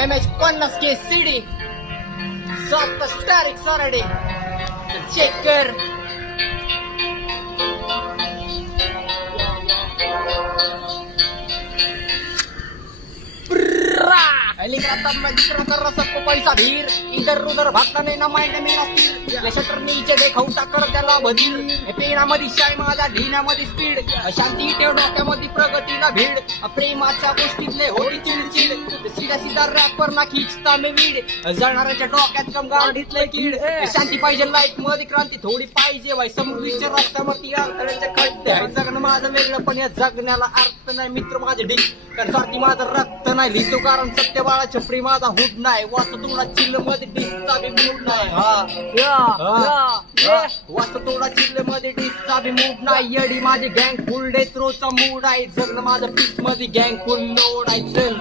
MH50 के CD 7 तारीख Sarde check कर. सबको पैसा भीर इधर उधर भागता नाही ना माइंड मी नसतील शटर नीचे देखवता कर त्याला बधीर पेनामध्ये शाय माझा ढिण्यामध्ये स्पीड शांती ठेव डोक्यामध्ये प्रगतीला भीड प्रेमाच्या गोष्टीतले होती चिडचिड सीधा सीधा रॅपर ना खिचता मी वीड जळणाऱ्याच्या डोक्यात कम गाडीतले कीड शांती पाहिजे लाईफ मध्ये क्रांती थोडी पाहिजे बाई समृद्धीच्या रस्त्यावरती अडथळ्याचे खड्डे आहे जगणं माझं वेगळं पण या जगण्याला अर्थ नाही मित्र माझे ढीक कारण सारखी माझं रक्त नाही लिहितो कारण सत्य बाळाच्या प्रेमाचा हुड नाही वाचतो तुला चिल्ल मध्ये डिसचा बी मूड नाही वाचतो तुला चिल्ल मध्ये डिसचा बी मूड नाही येडी माझी गँग फुल डेथ रोजचा मूड आहे जगणं माझं पीस मध्ये गँग फुल लोड आहे चल